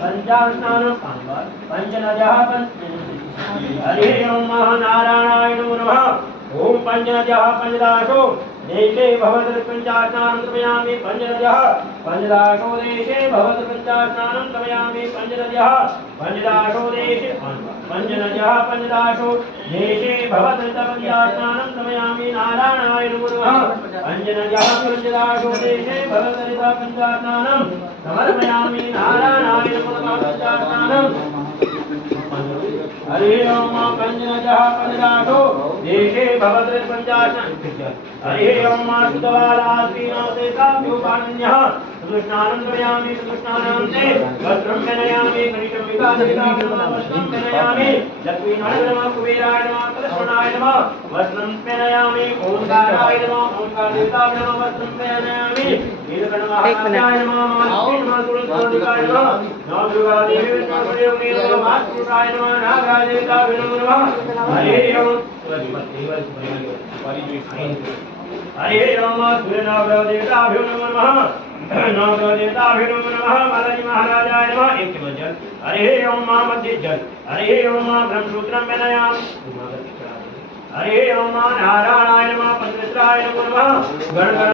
पंचास्नानं पंचनद्यः हरि ओम नारायणाय नमः। ओम पंचनद्यः पंचदाशो देशे भवतु पंचास्नानं समयामि पंचनद्यः पंचदाशो देशे भवतु पंचास्नानं समयामि पंचनद्यः पंचदाशो देशे पंचनद्यः पंचदाशो देशे भवतु पंचास्नानं समयामि नारायणाय नमः। पंचनद्यः पंचदाशो देशे भवतु पंचास्नानं समर्पयामि नारायणाय नमः। पंचास्नानं हरि ओम पंचनद्यः पंचदाशो देशे भवतु पंचास्नानं हरि ओम सुतवालास्तीनासेताभ्योपान्यः सुदुष्णानं समयामि सुदुष्णानां ते वस्त्रं पेनयामि कनिष्ठं विकासिताभ्यो वस्त्रं पेनयामि लक्ष्मीनारायण नमः कुबेराय नमः कृष्णाय नमः वस्त्रं पेनयामि ओंकाराय नमः ओंकार देवताभ्यो नमः वस्त्रं पेनयामि नीलकण्ठमहाराजाय नमः महालक्ष्मी नमः सुरसोदिकाय नमः नमः दुर्गादेवी विष्णुपदयोगे नमः महापुरुषाय नमः नागराज देवताभ्यो नमः। हरि ओम हरि ओम सूर्यनाभ्यो देवताभ्यो नमः नवग्रह देवताभ्यो नमः बालाजी महाराजाय नमः। एक जल हरि ओम मध्य जल हरि ओम ब्रह्मसूत्रं पेनयामि हरि ओम नारायणाय नमः पंचमित्राय नमः।